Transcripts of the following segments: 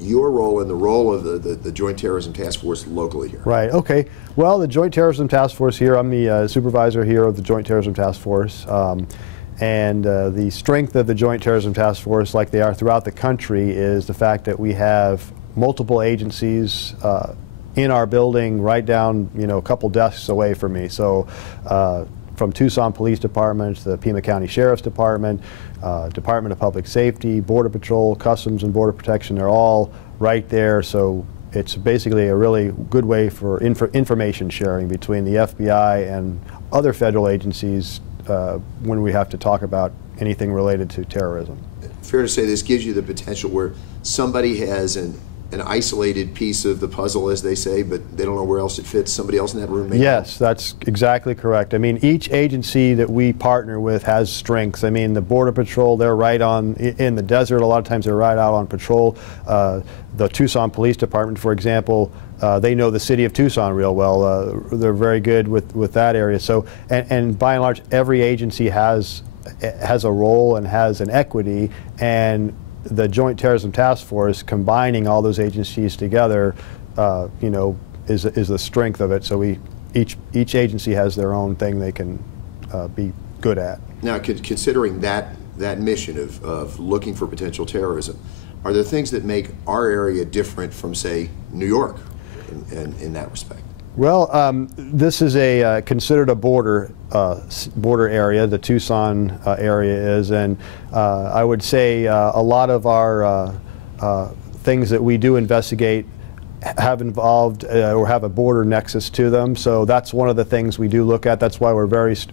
your role and the role of the Joint Terrorism Task Force locally here. Right, okay. Well, the Joint Terrorism Task Force here, I'm the supervisor here of the Joint Terrorism Task Force. The strength of the Joint Terrorism Task Force, like they are throughout the country, is the fact that we have multiple agencies in our building right down, a couple desks away from me. So from Tucson Police Department to the Pima County Sheriff's Department, Department of Public Safety, Border Patrol, Customs and Border Protection, they're all right there. So it's basically a really good way for information sharing between the FBI and other federal agencies when we have to talk about anything related to terrorism. Fair to say this gives you the potential where somebody has an isolated piece of the puzzle, as they say, but they don't know where else it fits. Somebody else in that room may know. Yes, that's exactly correct. I mean, each agency that we partner with has strengths. I mean, the Border Patrol, they're right in the desert. A lot of times they're right out on patrol. The Tucson Police Department, for example, they know the city of Tucson real well. They're very good with that area. So, and by and large, every agency has a role and has an equity, and the Joint Terrorism Task Force, combining all those agencies together, is the strength of it. So each agency has their own thing they can be good at. Now, considering that mission of looking for potential terrorism, are there things that make our area different from, say, New York in that respect? Well, this is considered a border area. The Tucson area is, and I would say a lot of our things that we do investigate have involved or have a border nexus to them. So that's one of the things we do look at. That's why we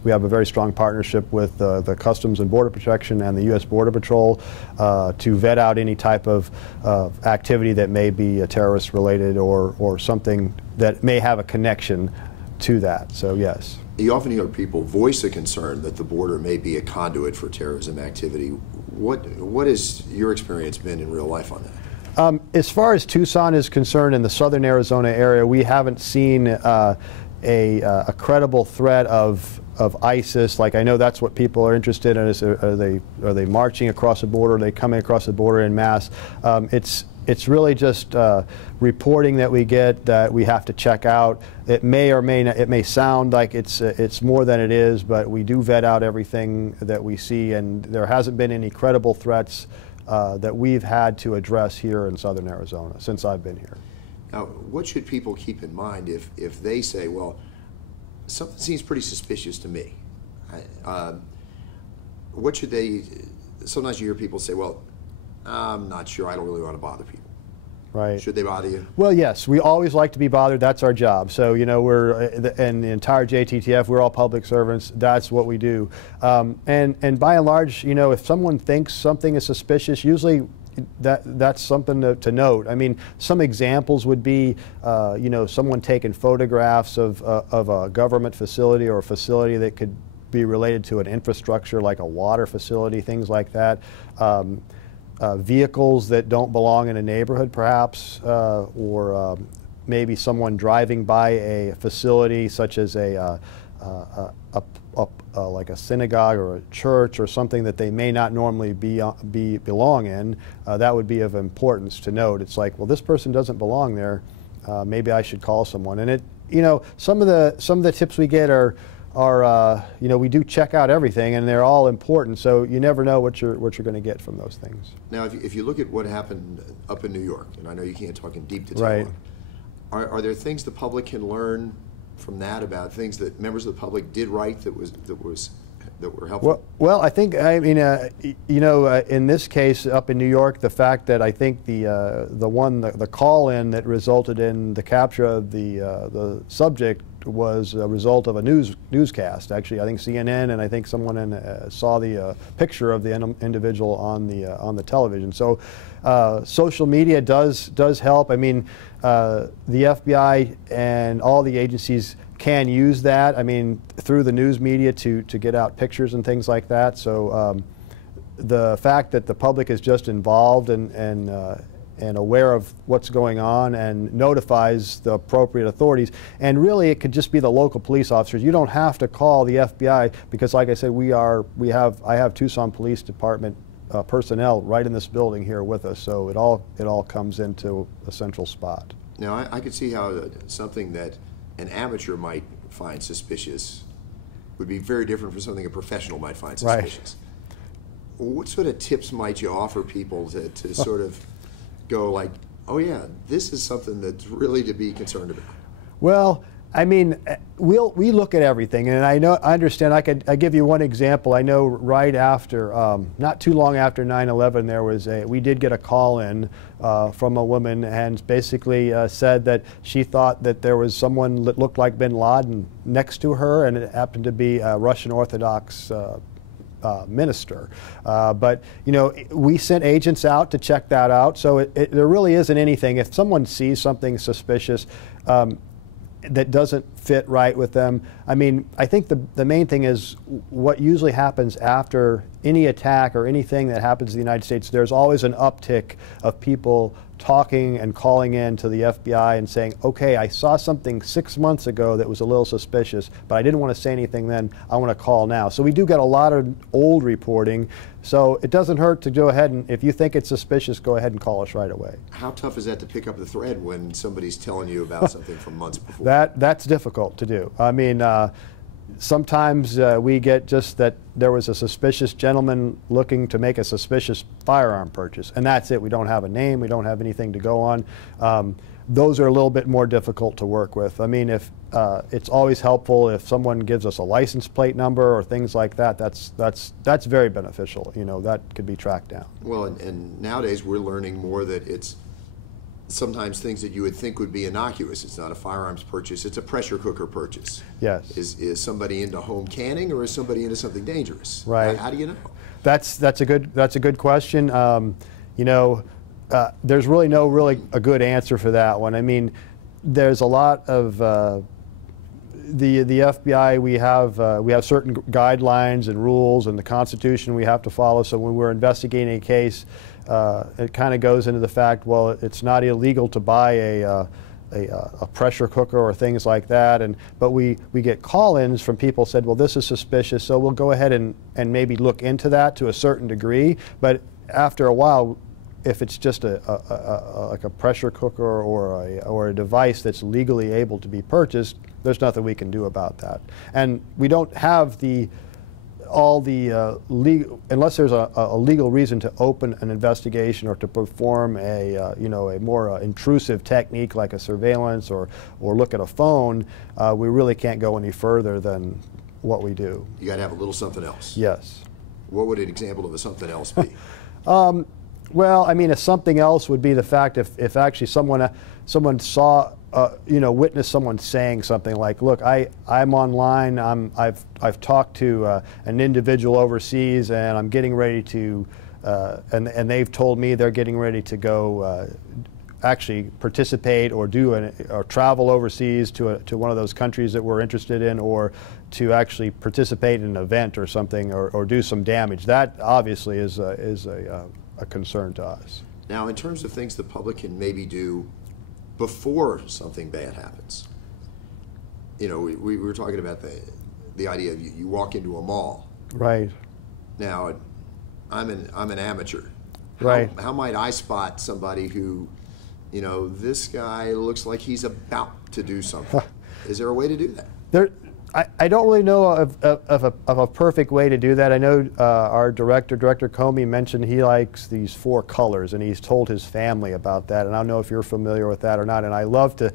have a very strong partnership with the Customs and Border Protection and the U.S. Border Patrol to vet out any type of activity that may be terrorist related or something that may have a connection to that. So yes. You often hear people voice a concern that the border may be a conduit for terrorism activity. What has your experience been in real life on that? As far as Tucson is concerned, in the southern Arizona area, we haven't seen a credible threat of ISIS. Like, I know that's what people are interested in. Are they marching across the border? Are they coming across the border en masse? It's really just reporting that we get that we have to check out. It may or may not. It may sound like it's more than it is, but we do vet out everything that we see, and there hasn't been any credible threats that we've had to address here in southern Arizona since I've been here. Now, what should people keep in mind if they say, well, something seems pretty suspicious to me? What should they, sometimes you hear people say, well, I'm not sure, I don't really want to bother people. Right. Should they bother you? Well, yes, we always like to be bothered. That's our job. So, and the entire JTTF, we're all public servants. That's what we do. And by and large, if someone thinks something is suspicious, usually that's something to note. I mean, some examples would be, someone taking photographs of a government facility or a facility that could be related to an infrastructure like a water facility, things like that. Vehicles that don't belong in a neighborhood, perhaps, or maybe someone driving by a facility such as like a synagogue or a church or something that they may not normally belong in. That would be of importance to note. It's like, well, this person doesn't belong there. Maybe I should call someone. And some of the tips we get are we do check out everything, and they're all important, so you never know what you're going to get from those things. Now, if you look at what happened up in New York, and I know you can't talk in deep detail, right, are there things the public can learn from that about things that members of the public did right that were helpful? Well, I think, in this case up in New York, the fact that I think the call-in that resulted in the capture of the subject was a result of a newscast. Actually, I think CNN and I think someone saw the picture of the individual on the television. So social media does help. I mean, the FBI and all the agencies can use that. I mean, through the news media to get out pictures and things like that. So the fact that the public is just involved and aware of what's going on and notifies the appropriate authorities. And really, it could just be the local police officers. You don't have to call the FBI because, like I said, I have Tucson Police Department personnel right in this building here with us, so it all comes into a central spot. Now, I could see how something that an amateur might find suspicious would be very different from something a professional might find suspicious. Right. What sort of tips might you offer people to sort of go like, oh yeah, this is something that's really to be concerned about? Well, I mean, we look at everything, and I understand. I give you one example. I know right after, not too long after 9/11, we did get a call in from a woman, and basically said that she thought that there was someone that looked like bin Laden next to her, and it happened to be a Russian Orthodox minister. But you know, we sent agents out to check that out. So there really isn't anything. If someone sees something suspicious that doesn't fit right with them, I mean, I think the main thing is what usually happens after any attack or anything that happens in the United States, there's always an uptick of people talking and calling in to the FBI and saying, okay, I saw something 6 months ago that was a little suspicious, but I didn't want to say anything then, I want to call now. So we do get a lot of old reporting, so it doesn't hurt to go ahead and, if you think it's suspicious, go ahead and call us right away. How tough is that to pick up the thread when somebody's telling you about something from months before? That's difficult to do. I mean, sometimes we get just that there was a suspicious gentleman looking to make a suspicious firearm purchase, and that's it. We don't have a name, we don't have anything to go on. Those are a little bit more difficult to work with. I mean, if it's always helpful if someone gives us a license plate number or things like that. That's very beneficial. You know, that could be tracked down. Well, and nowadays we're learning more that it's sometimes things that you would think would be innocuous. It's not a firearms purchase, it's a pressure cooker purchase. Yes. Is somebody into home canning, or is somebody into something dangerous? Right. How do you know? That's a good question. You know, there's really a good answer for that one. I mean, there's a lot of the FBI. We have certain guidelines and rules, and the Constitution we have to follow. So when we're investigating a case, it kind of goes into the fact, well, it's not illegal to buy a pressure cooker or things like that, but we get call-ins from people said, well, this is suspicious, so we'll go ahead and maybe look into that to a certain degree. But after a while, if it's just like a pressure cooker or a device that's legally able to be purchased, there's nothing we can do about that. And we don't have unless there's a legal reason to open an investigation or to perform a more intrusive technique like a surveillance or look at a phone, we really can't go any further than what we do. You got to have a little something else. Yes. What would an example of a something else be? Well, I mean, something else would be the fact if actually someone saw, witnessed someone saying something like, "Look, I'm online. I've talked to an individual overseas, and I'm getting ready to, and they've told me they're getting ready to go." Actually participate or travel overseas to one of those countries that we're interested in, or to actually participate in an event or something, or do some damage. That obviously is a concern to us. Now, in terms of things the public can maybe do before something bad happens, we were talking about the idea of you walk into a mall. Right. Now, I'm an amateur. Right. How might I spot somebody who, this guy looks like he's about to do something? Is there a way to do that? I don't really know of a perfect way to do that. I know our Director Comey, mentioned he likes these 4 colors, and he's told his family about that. And I don't know if you're familiar with that or not. And I love to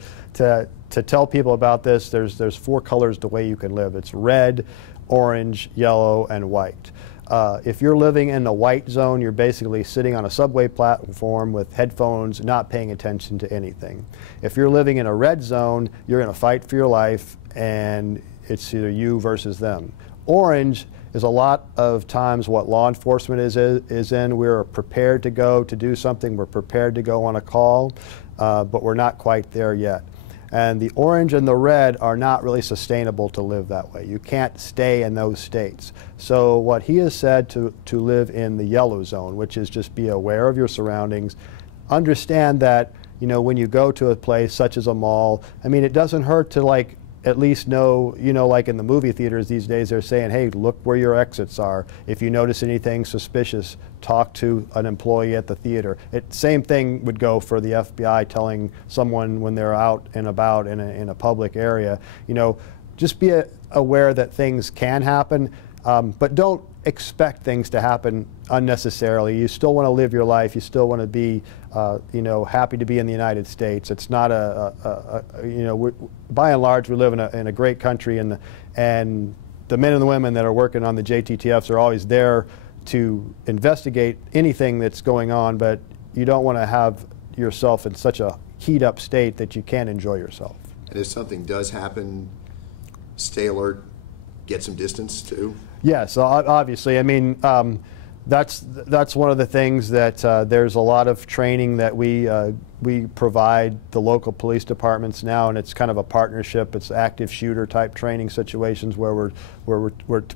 tell people about this. There's 4 colors the way you can live. It's red, orange, yellow, and white. If you're living in the white zone, you're basically sitting on a subway platform with headphones, not paying attention to anything. If you're living in a red zone, you're in a fight for your life, and it's either you versus them. Orange is a lot of times what law enforcement is in. We're prepared to go to do something. We're prepared to go on a call, but we're not quite there yet. And the orange and the red are not really sustainable to live that way. You can't stay in those states. So what he has said to live in the yellow zone, which is just be aware of your surroundings, understand that when you go to a place such as a mall, I mean, it doesn't hurt to at least know, like in the movie theaters these days, they're saying, hey, look where your exits are. If you notice anything suspicious, talk to an employee at the theater. Same thing would go for the FBI telling someone when they're out and about in a public area. Just be aware that things can happen, but don't expect things to happen unnecessarily. You still want to live your life. You still want to be, happy to be in the United States. It's not by and large, we live in a great country, and the men and the women that are working on the JTTFs are always there to investigate anything that's going on, but you don't want to have yourself in such a heat-up state that you can't enjoy yourself. And if something does happen, stay alert, get some distance too? Yes, obviously. I mean, that's one of the things that there's a lot of training that we provide the local police departments now, and it's kind of a partnership. It's active shooter type training situations where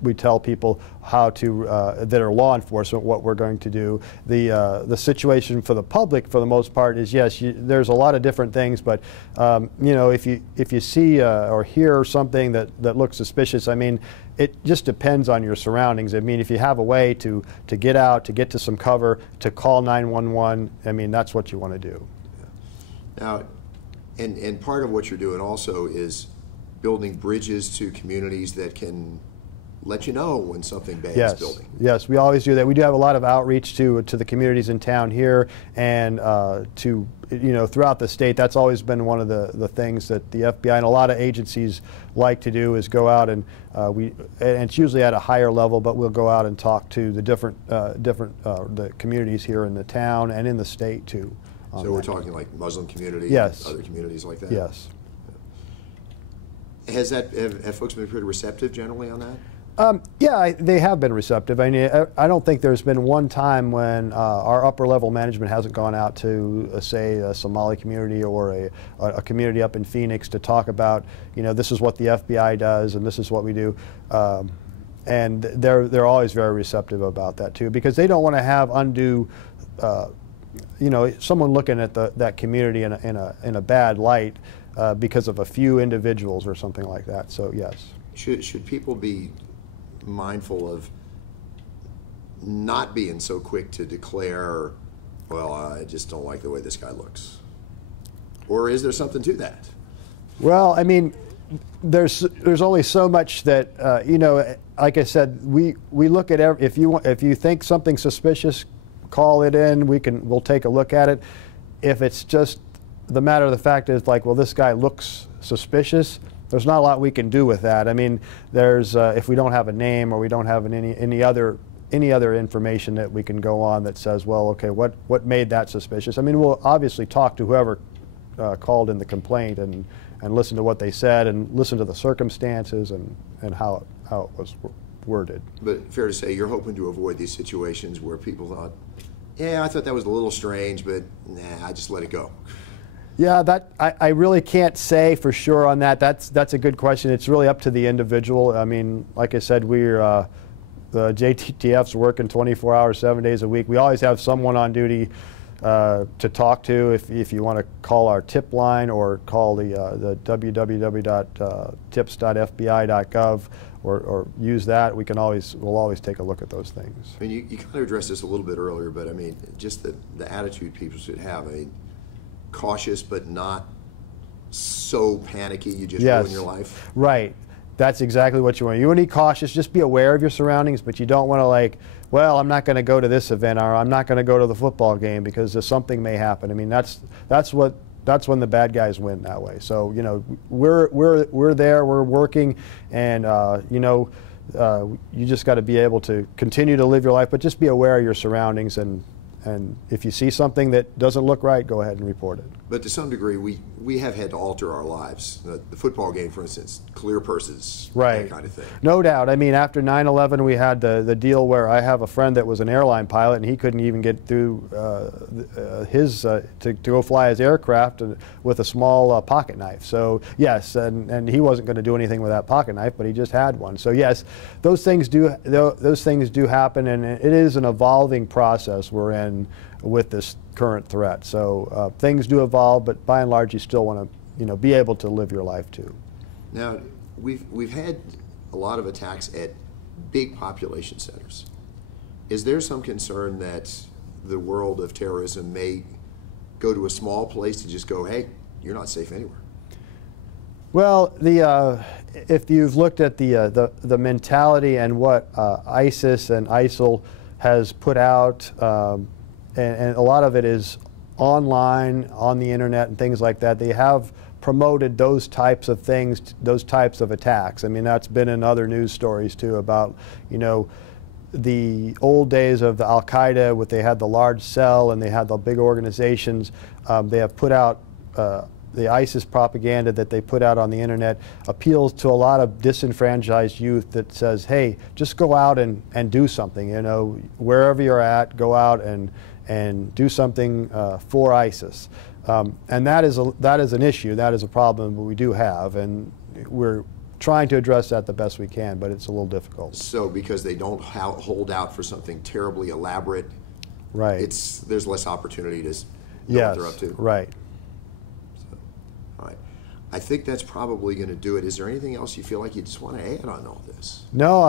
we tell people how to that are law enforcement what we're going to do. The situation for the public, for the most part, is yes, there's a lot of different things, but if you see or hear something that looks suspicious, I mean, it just depends on your surroundings. I mean, if you have a way to get out, to get to some cover, to call 911, I mean, that's what you want to do. Now, and part of what you're doing also is building bridges to communities that can let you know when something bad is building. Yes, we always do that. We do have a lot of outreach to the communities in town here, and to throughout the state. That's always been one of the things that the FBI and a lot of agencies like to do, is go out and and it's usually at a higher level, but we'll go out and talk to the different the communities here in the town and in the state too. So we're talking like Muslim community, yes, other communities like that? Yes. Have folks been pretty receptive generally on that? Yeah, they have been receptive. I mean, I don't think there's been one time when our upper level management hasn't gone out to, say, a Somali community or a community up in Phoenix to talk about, this is what the FBI does and this is what we do. And they're always very receptive about that too, because they don't want to have undue, someone looking at that community in a bad light because of a few individuals or something like that. So yes. Should people be mindful of not being so quick to declare, well, I just don't like the way this guy looks? Or is there something to that? Well, I mean, there's only so much that like I said, we look at if you think something suspicious, call it in. We'll take a look at it. If it's just the matter of the fact is like, well, this guy looks suspicious, there's not a lot we can do with that. I mean, there's if we don't have a name or we don't have any other information that we can go on that says, well, okay, what made that suspicious? I mean, we'll obviously talk to whoever called in the complaint and listen to what they said and listen to the circumstances and how it was worded. But fair to say, you're hoping to avoid these situations where people thought, yeah, I thought that was a little strange, but nah, I just let it go. Yeah, I really can't say for sure on that. That's a good question. It's really up to the individual. I mean, like I said, the JTTF's working 24 hours, 7 days a week. We always have someone on duty to talk to. If you want to call our tip line or call the www.tips.fbi.gov or use that, we'll always take a look at those things. I mean, you kind of addressed this a little bit earlier, but I mean, just the attitude people should have. I mean, cautious but not so panicky you just ruin your life. Right. That's exactly what you want. You want to be cautious, just be aware of your surroundings, but you don't want to like, well, I'm not going to go to this event or I'm not going to go to the football game because something may happen. I mean, that's when the bad guys win that way. So, we're there, we're working, and you just got to be able to continue to live your life, but just be aware of your surroundings, and if you see something that doesn't look right, go ahead and report it. But to some degree, we have had to alter our lives. The football game, for instance, clear purses, right, that kind of thing. No doubt. I mean, after 9/11, we had the deal where I have a friend that was an airline pilot, and he couldn't even get through to go fly his aircraft with a small pocket knife. So yes, and he wasn't going to do anything with that pocket knife, but he just had one. So yes, those things do happen, and it is an evolving process we're in with this current threat. So things do evolve, but by and large, you still want to be able to live your life too. Now, we've had a lot of attacks at big population centers. Is there some concern that the world of terrorism may go to a small place to just go, hey, you're not safe anywhere? Well, if you've looked at the mentality and what ISIS and ISIL has put out, and a lot of it is online, on the internet and things like that, they have promoted those types of things, those types of attacks. I mean, that's been in other news stories too about, you know, the old days of the Al-Qaeda, where they had the large cell and they had the big organizations. They have put out the ISIS propaganda that they put out on the internet appeals to a lot of disenfranchised youth that says, hey, just go out and do something, you know, wherever you're at, go out and do something for ISIS. And that is an issue, that is a problem that we do have, and we're trying to address that the best we can, but it's a little difficult. So because they don't hold out for something terribly elaborate, right? There's less opportunity to know what they're up to. Right. So, all right. I think that's probably going to do it. Is there anything else you feel like you just want to add on all this? No,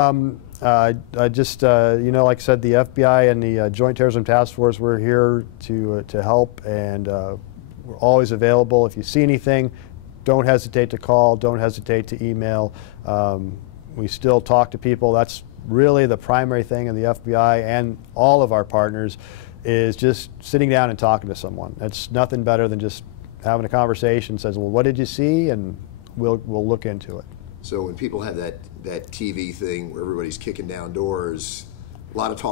I just, you know, like I said, the FBI and the Joint Terrorism Task Force, we're here to help, and we're always available. If you see anything, don't hesitate to call, don't hesitate to email. We still talk to people. That's really the primary thing in the FBI and all of our partners, is just sitting down and talking to someone. It's nothing better than just having a conversation, says, well, what did you see? And we'll look into it. So when people have that TV thing where everybody's kicking down doors, a lot of talk